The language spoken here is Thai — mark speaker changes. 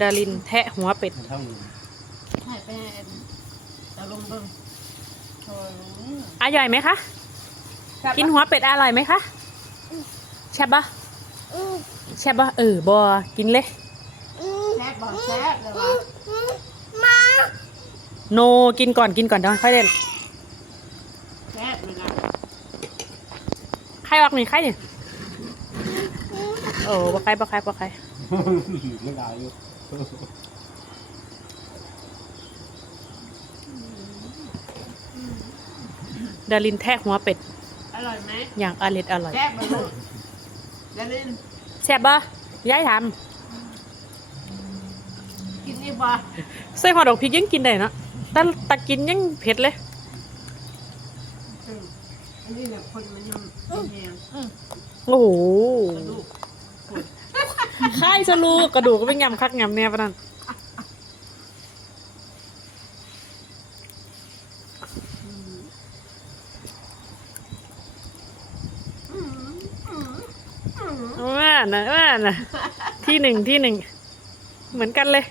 Speaker 1: ดารินแทะหัวเป็ด
Speaker 2: มันเท่านี้
Speaker 3: ให้ไปให้เอาลงเบิ่งโอ้ย
Speaker 1: อร่อยไหมคะ กินหัวเป็ดอร่อยไหมคะแช่บปะแช่บปะเออบอกินเลย
Speaker 3: แซ่บบ่แซ่บเลยวะ
Speaker 1: โนกินก่อนกินก่อนเดี๋ยวค่อยเล่น
Speaker 3: แซ่บเลยนะ
Speaker 1: ใครออกนี่ใครนี่โอ้บ่ใครบ่ใครบ่ใคร
Speaker 2: ไม่ได้อยู่
Speaker 1: ดารินแทะหัวเป็ด
Speaker 3: อร่อยไหม
Speaker 1: อย่างอร่อยอร่อย
Speaker 3: แซ่บบ่ลูกดาริน
Speaker 1: แซ่บปะยายถาม
Speaker 3: กินนี่บ่
Speaker 1: ใส่หัวดอกพริกยังกินได้เนาะแต่ตะกินยังเผ็ดเลย
Speaker 3: อืมอันนี้แบบคนมันยังแห้งอืม
Speaker 1: โอ้โห
Speaker 3: กระดูก
Speaker 1: ค่ายสลูกกระดูกก็เป็นยำคักยำแน่ปะนั่น
Speaker 3: อืมอืมอืม
Speaker 1: ว่านะว่านะที่หนึ่งที่หนึ่ง เหมือนกันเลย